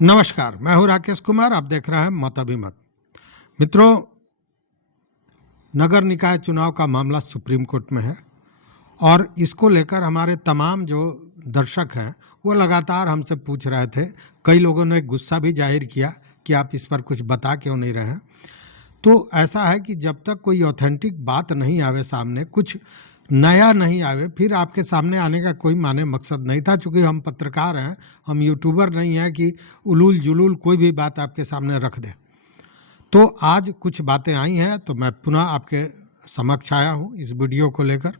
नमस्कार, मैं हूं राकेश कुमार। आप देख रहे हैं मत अभिमत। मित्रों, नगर निकाय चुनाव का मामला सुप्रीम कोर्ट में है और इसको लेकर हमारे तमाम जो दर्शक हैं वो लगातार हमसे पूछ रहे थे। कई लोगों ने गुस्सा भी जाहिर किया कि आप इस पर कुछ बता क्यों नहीं रहे हैं। तो ऐसा है कि जब तक कोई ऑथेंटिक बात नहीं आवे सामने, कुछ नया नहीं आवे, फिर आपके सामने आने का कोई माने मकसद नहीं था। चूँकि हम पत्रकार हैं, हम यूट्यूबर नहीं हैं कि उलूल जुलूल कोई भी बात आपके सामने रख दें। तो आज कुछ बातें आई हैं तो मैं पुनः आपके समक्ष आया हूँ इस वीडियो को लेकर।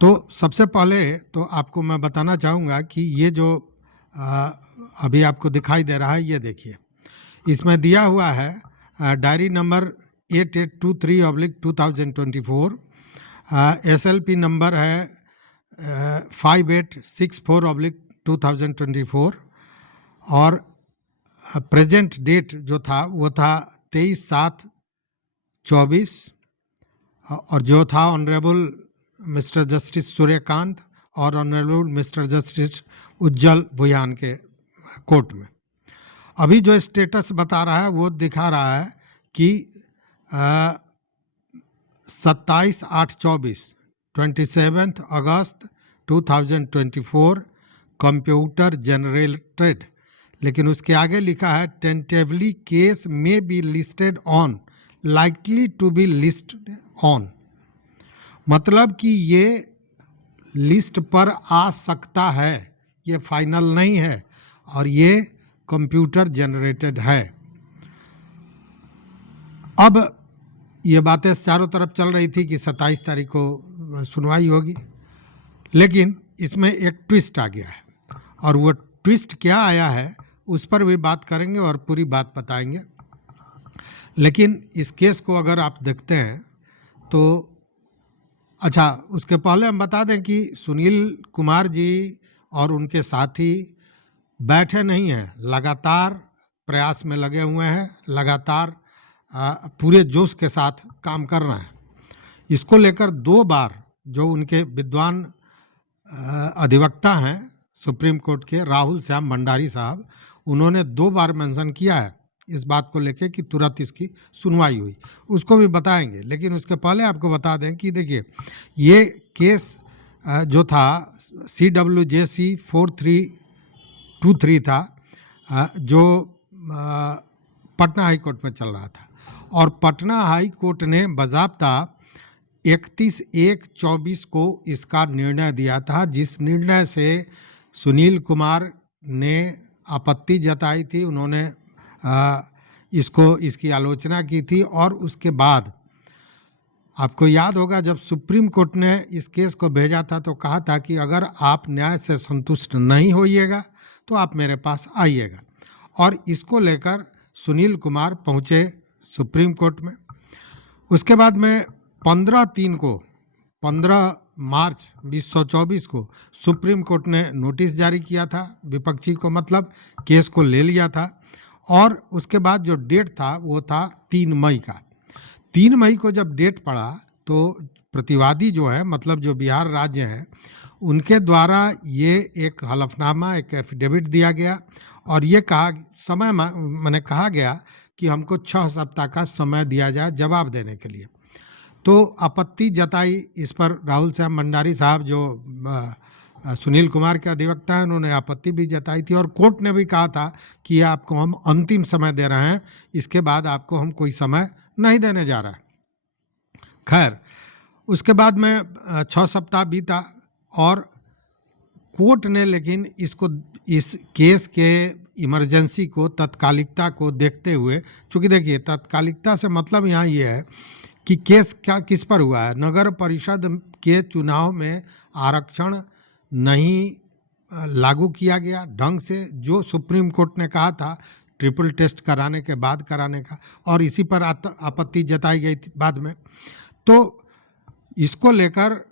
तो सबसे पहले तो आपको मैं बताना चाहूँगा कि ये जो अभी आपको दिखाई दे रहा है, ये देखिए, इसमें दिया हुआ है डायरी नंबर 8823/2024, SLP नंबर है 5864/2024 और प्रेजेंट डेट जो था वो था 23/7/24 और जो था ऑनरेबल मिस्टर जस्टिस सूर्यकांत और ऑनरेबल मिस्टर जस्टिस उज्जवल भुयान के कोर्ट में। अभी जो स्टेटस बता रहा है वो दिखा रहा है कि 27/8/24 27 अगस्त 2024 कंप्यूटर जनरेटेड, लेकिन उसके आगे लिखा है टेंटेवली केस में be listed on, likely to be listed on. मतलब कि ये लिस्ट पर आ सकता है, ये फाइनल नहीं है और ये कंप्यूटर जनरेटेड है। अब ये बातें चारों तरफ चल रही थी कि 27 तारीख को सुनवाई होगी, लेकिन इसमें एक ट्विस्ट आ गया है और वो ट्विस्ट क्या आया है उस पर भी बात करेंगे और पूरी बात बताएंगे। लेकिन इस केस को अगर आप देखते हैं तो अच्छा, उसके पहले हम बता दें कि सुनील कुमार जी और उनके साथी बैठे नहीं हैं, लगातार प्रयास में लगे हुए हैं, लगातार पूरे जोश के साथ काम कर रहे हैं। इसको लेकर 2 बार जो उनके विद्वान अधिवक्ता हैं सुप्रीम कोर्ट के, राहुल श्याम भंडारी साहब, उन्होंने 2 बार मेंशन किया है इस बात को लेकर कि तुरंत इसकी सुनवाई हुई, उसको भी बताएंगे। लेकिन उसके पहले आपको बता दें कि देखिए, ये केस जो था CWJC 4323 था, जो पटना हाई कोर्ट में चल रहा था और पटना हाई कोर्ट ने बाज़ाब्ता 31/1/24 को इसका निर्णय दिया था, जिस निर्णय से सुनील कुमार ने आपत्ति जताई थी। उन्होंने इसकी आलोचना की थी और उसके बाद आपको याद होगा जब सुप्रीम कोर्ट ने इस केस को भेजा था तो कहा था कि अगर आप न्याय से संतुष्ट नहीं होइएगा तो आप मेरे पास आइएगा। और इसको लेकर सुनील कुमार पहुंचे सुप्रीम कोर्ट में। उसके बाद में 15 मार्च 2024 को सुप्रीम कोर्ट ने नोटिस जारी किया था विपक्षी को, मतलब केस को ले लिया था। और उसके बाद जो डेट था वो था 3 मई का। 3 मई को जब डेट पड़ा तो प्रतिवादी जो है, मतलब जो बिहार राज्य है, उनके द्वारा ये एक हलफनामा, एक एफिडेविट दिया गया और ये कहा गया कि हमको 6 सप्ताह का समय दिया जाए जवाब देने के लिए। तो आपत्ति जताई इस पर राहुल श्याम भंडारी साहब, जो सुनील कुमार के अधिवक्ता हैं, उन्होंने आपत्ति भी जताई थी और कोर्ट ने भी कहा था कि आपको हम अंतिम समय दे रहे हैं, इसके बाद आपको हम कोई समय नहीं देने जा रहा है। खैर, उसके बाद में 6 सप्ताह बीता और कोर्ट ने लेकिन इस केस के इमरजेंसी को, तत्कालिकता को देखते हुए, चूँकि देखिए तत्कालिकता से मतलब यहाँ ये है कि केस क्या किस पर हुआ है। नगर परिषद के चुनाव में आरक्षण नहीं लागू किया गया ढंग से, जो सुप्रीम कोर्ट ने कहा था ट्रिपल टेस्ट कराने के बाद कराने का, और इसी पर आपत्ति जताई गई थी बाद में। तो इसको लेकर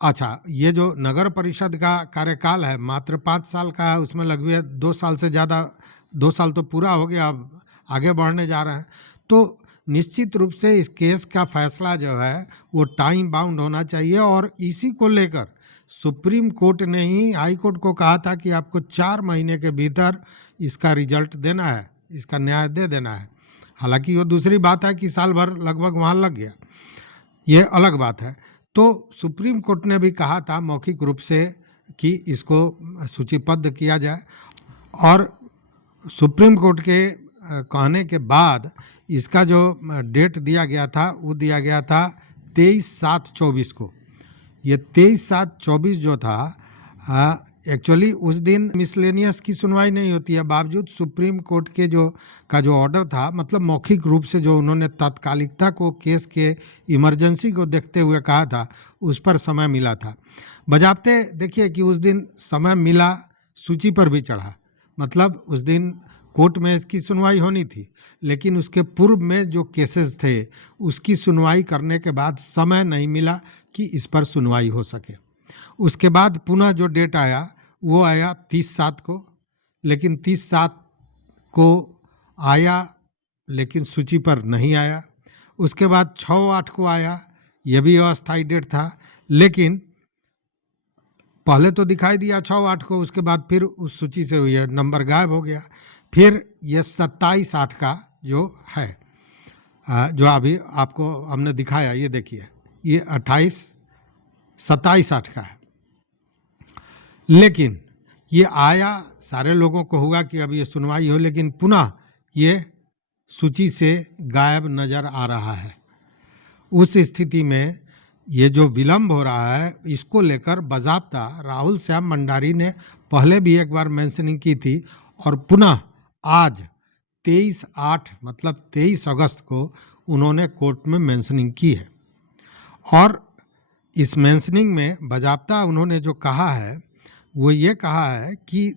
अच्छा, ये जो नगर परिषद का कार्यकाल है मात्र 5 साल का है, उसमें लगभग 2 साल से ज़्यादा, 2 साल तो पूरा हो गया, अब आगे बढ़ने जा रहे हैं। तो निश्चित रूप से इस केस का फैसला जो है वो टाइम बाउंड होना चाहिए और इसी को लेकर सुप्रीम कोर्ट ने ही हाई कोर्ट को कहा था कि आपको 4 महीने के भीतर इसका रिजल्ट देना है, इसका न्याय दे देना है। हालांकि वो दूसरी बात है कि साल भर लगभग वहाँ लग गया, ये अलग बात है। तो सुप्रीम कोर्ट ने भी कहा था मौखिक रूप से कि इसको सूचीबद्ध किया जाए, और सुप्रीम कोर्ट के कहने के बाद इसका जो डेट दिया गया था वो दिया गया था 23/7/24 को। ये 23/7/24 जो था, एक्चुअली उस दिन मिसलेनियस की सुनवाई नहीं होती है, बावजूद सुप्रीम कोर्ट के जो ऑर्डर था, मतलब मौखिक रूप से जो उन्होंने तात्कालिकता को, केस के इमरजेंसी को देखते हुए कहा था, उस पर समय मिला था। बजाते देखिए कि उस दिन समय मिला, सूची पर भी चढ़ा, मतलब उस दिन कोर्ट में इसकी सुनवाई होनी थी, लेकिन उसके पूर्व में जो केसेस थे उसकी सुनवाई करने के बाद समय नहीं मिला कि इस पर सुनवाई हो सके। उसके बाद पुनः जो डेट आया वो आया 30/7 को, लेकिन 30/7 को आया लेकिन सूची पर नहीं आया। उसके बाद 6/8 को आया, यह भी अस्थायी डेट था, लेकिन पहले तो दिखाई दिया 6/8 को, उसके बाद फिर उस सूची से यह नंबर गायब हो गया। फिर यह 27/8 का जो है, जो अभी आपको हमने दिखाया, ये देखिए, ये 27/8 का है। लेकिन ये आया, सारे लोगों को हुआ कि अब ये सुनवाई हो, लेकिन पुनः ये सूची से गायब नज़र आ रहा है। उस स्थिति में ये जो विलम्ब हो रहा है, इसको लेकर बाज़ाब्ता राहुल श्याम भंडारी ने पहले भी एक बार मेंशनिंग की थी, और पुनः आज 23/8 मतलब 23 अगस्त को उन्होंने कोर्ट में मेंशनिंग की है। और इस मेंशनिंग में बाज़ाब्ता उन्होंने जो कहा है वो ये कहा है कि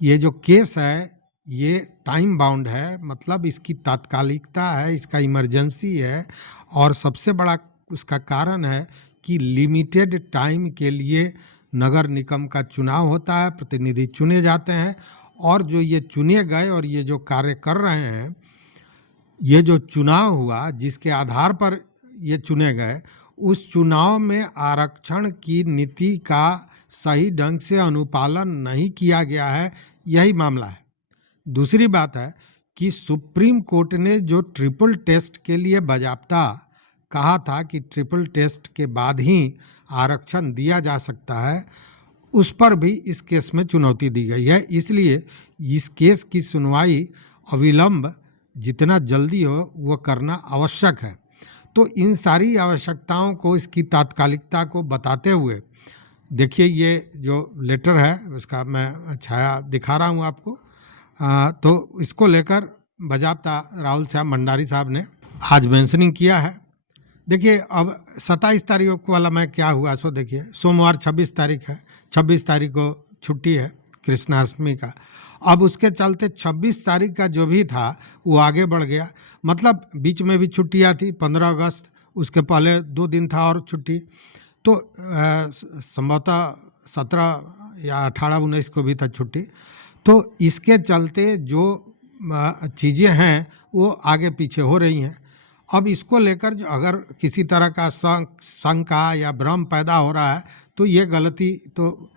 ये जो केस है ये टाइम बाउंड है, मतलब इसकी तात्कालिकता है, इसका इमरजेंसी है, और सबसे बड़ा उसका कारण है कि लिमिटेड टाइम के लिए नगर निगम का चुनाव होता है, प्रतिनिधि चुने जाते हैं, और जो ये चुने गए और ये जो कार्य कर रहे हैं, ये जो चुनाव हुआ जिसके आधार पर ये चुने गए, उस चुनाव में आरक्षण की नीति का सही ढंग से अनुपालन नहीं किया गया है, यही मामला है। दूसरी बात है कि सुप्रीम कोर्ट ने जो ट्रिपल टेस्ट के लिए बाज़ाब्ता कहा था कि ट्रिपल टेस्ट के बाद ही आरक्षण दिया जा सकता है, उस पर भी इस केस में चुनौती दी गई है। इसलिए इस केस की सुनवाई अविलंब जितना जल्दी हो वो करना आवश्यक है। तो इन सारी आवश्यकताओं को, इसकी तात्कालिकता को बताते हुए देखिए, ये जो लेटर है उसका मैं छाया दिखा रहा हूँ आपको। तो इसको लेकर बाज़ाब्ता राहुल श्याम भंडारी साहब ने आज मेंशनिंग किया है। देखिए, अब 27 तारीख वाला मैं क्या हुआ सो देखिए, सोमवार 26 तारीख है, 26 तारीख को छुट्टी है कृष्णाष्टमी का। अब उसके चलते 26 तारीख का जो भी था वो आगे बढ़ गया, मतलब बीच में भी छुट्टियाँ थी, 15 अगस्त, उसके पहले 2 दिन था और छुट्टी, तो संभवतः 17 या 18-19 को भी था छुट्टी। तो इसके चलते जो चीज़ें हैं वो आगे पीछे हो रही हैं। अब इसको लेकर जो अगर किसी तरह का शंका या भ्रम पैदा हो रहा है तो ये गलती तो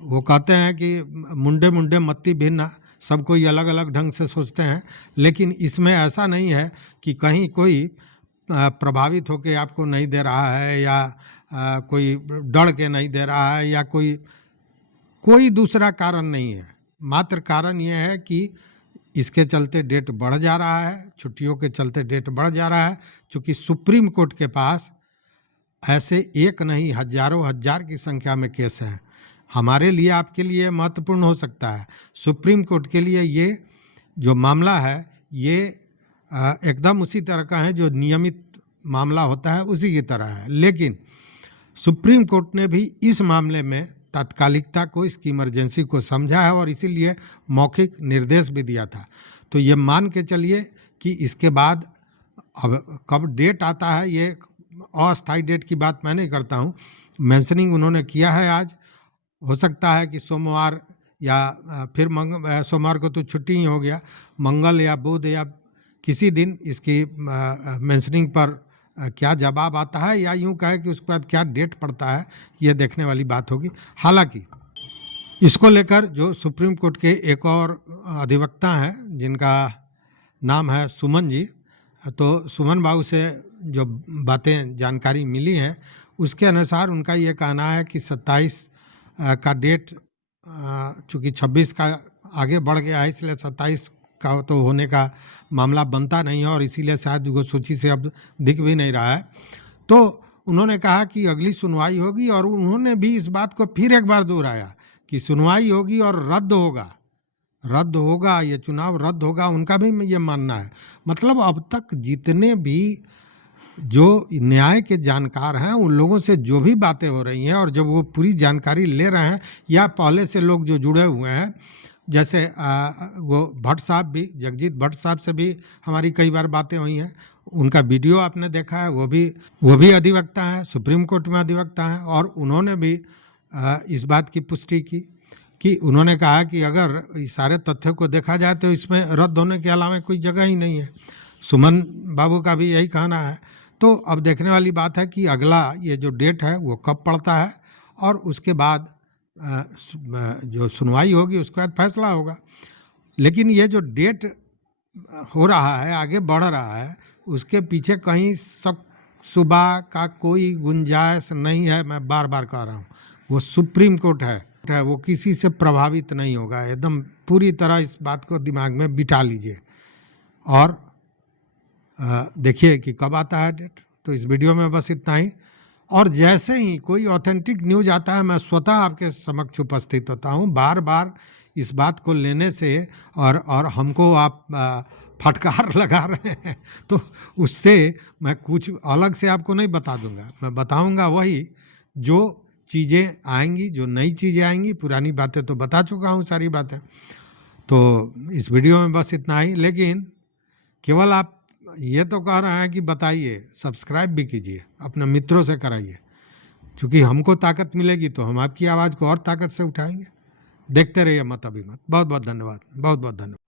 वो कहते हैं कि मुंडे मुंडे मत्ती भिन्न, सब कोई अलग अलग ढंग से सोचते हैं, लेकिन इसमें ऐसा नहीं है कि कहीं कोई प्रभावित होकर आपको नहीं दे रहा है, या कोई डर के नहीं दे रहा है, या कोई दूसरा कारण नहीं है। मात्र कारण ये है कि इसके चलते डेट बढ़ जा रहा है, छुट्टियों के चलते डेट बढ़ जा रहा है, क्योंकि सुप्रीम कोर्ट के पास ऐसे एक नहीं हजारों हजार की संख्या में केस हैं। हमारे लिए, आपके लिए महत्वपूर्ण हो सकता है, सुप्रीम कोर्ट के लिए ये जो मामला है ये एकदम उसी तरह का है जो नियमित मामला होता है उसी की तरह है। लेकिन सुप्रीम कोर्ट ने भी इस मामले में तात्कालिकता को, इसकी इमरजेंसी को समझा है, और इसीलिए मौखिक निर्देश भी दिया था। तो ये मान के चलिए कि इसके बाद अब कब डेट आता है, ये अस्थायी डेट की बात मैं नहीं करता हूँ, मेंशनिंग उन्होंने किया है आज। हो सकता है कि सोमवार या फिर सोमवार को तो छुट्टी ही हो गया, मंगल या बुध या किसी दिन इसकी मेंशनिंग पर क्या जवाब आता है या यूं कहे कि उसके बाद क्या डेट पड़ता है, ये देखने वाली बात होगी। हालांकि इसको लेकर जो सुप्रीम कोर्ट के एक और अधिवक्ता हैं जिनका नाम है सुमन जी, तो सुमन बाबू से जो बातें जानकारी मिली है उसके अनुसार उनका ये कहना है कि 27 का डेट चूँकि 26 का आगे बढ़ गया है, इसलिए 27 का तो होने का मामला बनता नहीं है और इसीलिए शायद वो सूची से अब दिख भी नहीं रहा है। तो उन्होंने कहा कि अगली सुनवाई होगी और उन्होंने भी इस बात को फिर एक बार दोहराया कि सुनवाई होगी और रद्द होगा, ये चुनाव रद्द होगा, उनका भी ये मानना है। मतलब अब तक जितने भी जो न्याय के जानकार हैं उन लोगों से जो भी बातें हो रही हैं और जब वो पूरी जानकारी ले रहे हैं या पहले से लोग जो जुड़े हुए हैं, जैसे वो भट्ट साहब भी, जगजीत भट्ट साहब से भी हमारी कई बार बातें हुई हैं, उनका वीडियो आपने देखा है, वो भी अधिवक्ता हैं, सुप्रीम कोर्ट में अधिवक्ता हैं और उन्होंने भी इस बात की पुष्टि की कि उन्होंने कहा कि अगर इस सारे तथ्यों को देखा जाए तो इसमें रद्द होने के अलावा कोई जगह ही नहीं है। सुमन बाबू का भी यही कहना है। तो अब देखने वाली बात है कि अगला ये जो डेट है वो कब पड़ता है और उसके बाद जो सुनवाई होगी उसके बाद फैसला होगा। लेकिन ये जो डेट हो रहा है, आगे बढ़ रहा है, उसके पीछे कहीं शक शुबा का कोई गुंजाइश नहीं है। मैं बार बार कह रहा हूँ, वो सुप्रीम कोर्ट है, वो किसी से प्रभावित नहीं होगा। एकदम पूरी तरह इस बात को दिमाग में बिठा लीजिए और देखिए कि कब आता है डेट। तो इस वीडियो में बस इतना ही, और जैसे ही कोई ऑथेंटिक न्यूज आता है मैं स्वतः आपके समक्ष उपस्थित होता हूँ। बार बार इस बात को लेने से और हमको आप फटकार लगा रहे हैं तो उससे मैं कुछ अलग से आपको नहीं बता दूंगा। मैं बताऊंगा वही जो चीज़ें आएंगी, जो नई चीज़ें आएंगी। पुरानी बातें तो बता चुका हूँ सारी बातें। तो इस वीडियो में बस इतना ही, लेकिन केवल आप ये तो कह रहे हैं कि बताइए, सब्सक्राइब भी कीजिए, अपने मित्रों से कराइए, क्योंकि हमको ताकत मिलेगी तो हम आपकी आवाज़ को और ताकत से उठाएंगे। देखते रहिए मत अभी मत। बहुत बहुत धन्यवाद, बहुत बहुत धन्यवाद।